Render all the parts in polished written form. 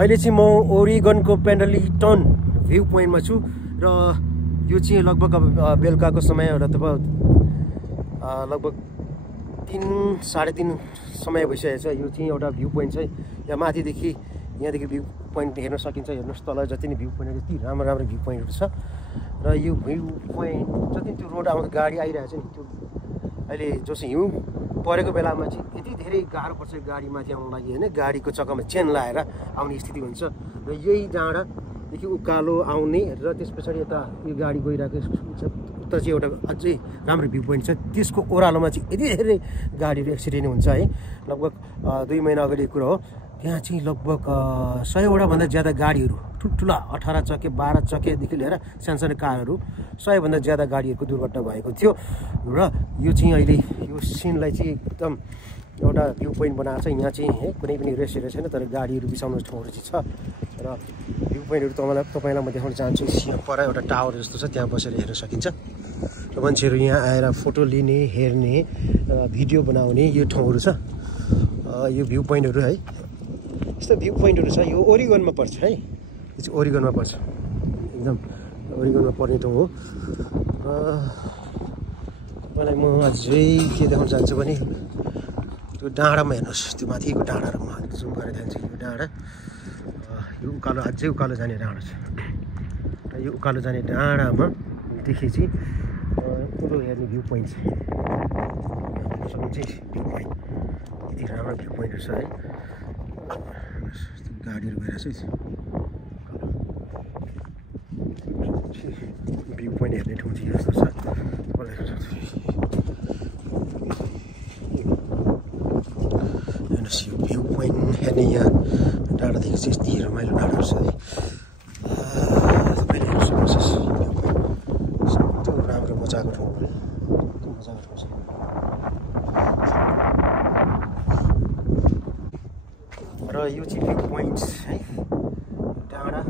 अहिले चाहिँ म ओरिगनको पेन्डलिटन भ्यू पोइन्टमा छु र यो चाहिँ लगभग अब बेलुकाको समय एउटा तपाईँ लगभग 3-3:30 समय भइसकेको छ। यो चाहिँ एउटा भ्यू पोइन्ट चाहिँ यहाँ माथिदेखि यहाँदेखि भ्यू पोइन्ट हेर्न सकिन्छ। हेर्नुहोस् तल जति नै भ्यू पोइन्ट यति राम्रो राम्रो भ्यू पोइन्टहरू छ र यो भ्यू पोइन्ट जति त्यो रोड आउँदा गाडी आइरहेको छ नि त्यो अहिले जस्तो हिउँ परेको बेलामा चाहिँ यति धेरै गाह्रो पर्छ गाडीमाथि आउनु लागि होइन। गाडीको चक्कामा चेन लाएर आउने स्थिति हुन्छ र यही डाँडादेखि उकालो आउने र त्यस पछाडि यता यो गाडी गइरहेको छ उता चाहिँ एउटा अझै राम्रो भ्यू पोइन्ट छ। त्यसको ओह्रालोमा चाहिँ यति धेरै गाडीहरू एक्सिडेन्ट हुन्छ है। लगभग 2 महिना अगाडिको कुरा हो। त्यहाँ चाहिँ लगभग 100 भन्दा ज्यादा गाडीहरू ठुल्ठुला 18 चक्के 12 चक्केदेखि लिएर सानसानो कारहरू 100 भन्दा ज्यादा गाडीहरूको दुर्घटना भएको थियो र यो चाहिँ अहिले यो सिनलाई चाहिँ एकदम एउटा भ्यू पोइन्ट बनाएको छ। यहाँ चाहिँ कुनै पनि रेस्टुरेन्ट छैन तर गाडीहरू बिसाउने ठाउँहरू चाहिँ छ र भ्यू पोइन्टहरू तपाईँलाई म देखाउन चाहन्छु। यहाँ पर एउटा टावर जस्तो छ त्यहाँ बसेर हेर्न सकिन्छ र मान्छेहरू यहाँ आएर फोटो लिने हेर्ने भिडियो बनाउने यो ठाउँहरू छ। यो भ्यू पोइन्टहरू है यस्तो भ्यू पोइन्टहरू छ। यो ओरिगनमा पर्छ है। यो चाहिँ ओरिगनमा पर्छ एकदम ओरिगनमा पर्ने ठाउँ हो। र तपाईँलाई म अझै के देखाउन चाहन्छु भने त्यो डाँडामा हेर्नुहोस् त्यो माथिको डाँडा म जुम गरेर जान्छु। यो डाँडा यो उकालो अझै उकालो जाने डाँडा छ र यो उकालो जाने डाँडामा देखि चाहिँ ठुलो हेर्ने भ्यू पोइन्ट छ। भ्यू पोइन्ट यति राम्रो भ्यू पोइन्टहरू छ है। गाडीहरू गइरहेको छ भ्यू पोइन्ट हेर्ने ठाउँ चाहिँ यस्तो छ। हेर्नुहोस् यो भ्यू पोइन्ट हेर्ने यहाँ डाँडादेखि चाहिँ यति रमाइलो डाँडाहरू छ है। तपाईँले हेर्न सक्नुहुन्छ यस्तो राम्रो मजाको ठाउँ हो। मजाको ठाउँ छ र यो चाहिँ भ्यू पोइन्ट है। डाँडा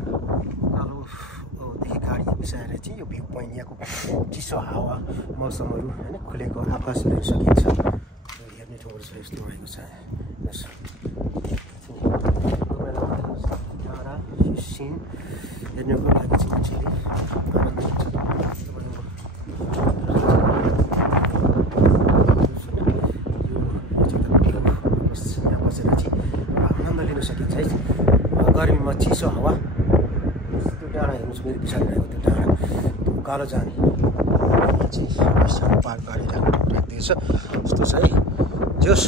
उकालोदेखि गाडी बिसाएर चाहिँ यो भ्यू पोइन्ट यहाँको चिसो हावा मौसमहरू होइन खुलेको आकाश हेर्न सकिन्छ। हेर्ने ठाउँहरू छ यस्तो रहेको छ। डाँडा सिन हेर्नको लागि चाहिँ मान्छेले यहाँ बसेर चाहिँ आनन्द लिन सकिन्छ है। गर्मीमा चिसो हावा त्यो डाँडा हेर्नुहोस् मेरो पछाडि रहेको त्यो डाँडा त्यो उकालो जाने चाहिँ पार्क गाडी राख्दिएछ यस्तो छ है। जोस्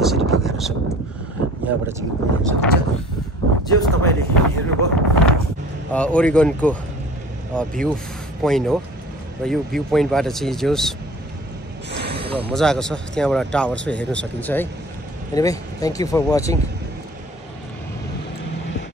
यसरी भ्यू हेर्न सक्छ यहाँबाट चाहिँ भ्यू हेर्न सकिन्छ। जोस् तपाईँले हेर्नुभयो ओरिगनको भ्यू पोइन्ट हो र यो भ्यू पोइन्टबाट चाहिँ जोस् र मजाको छ। त्यहाँबाट टावर चाहिँ हेर्न सकिन्छ है। Anyway thank you for watching.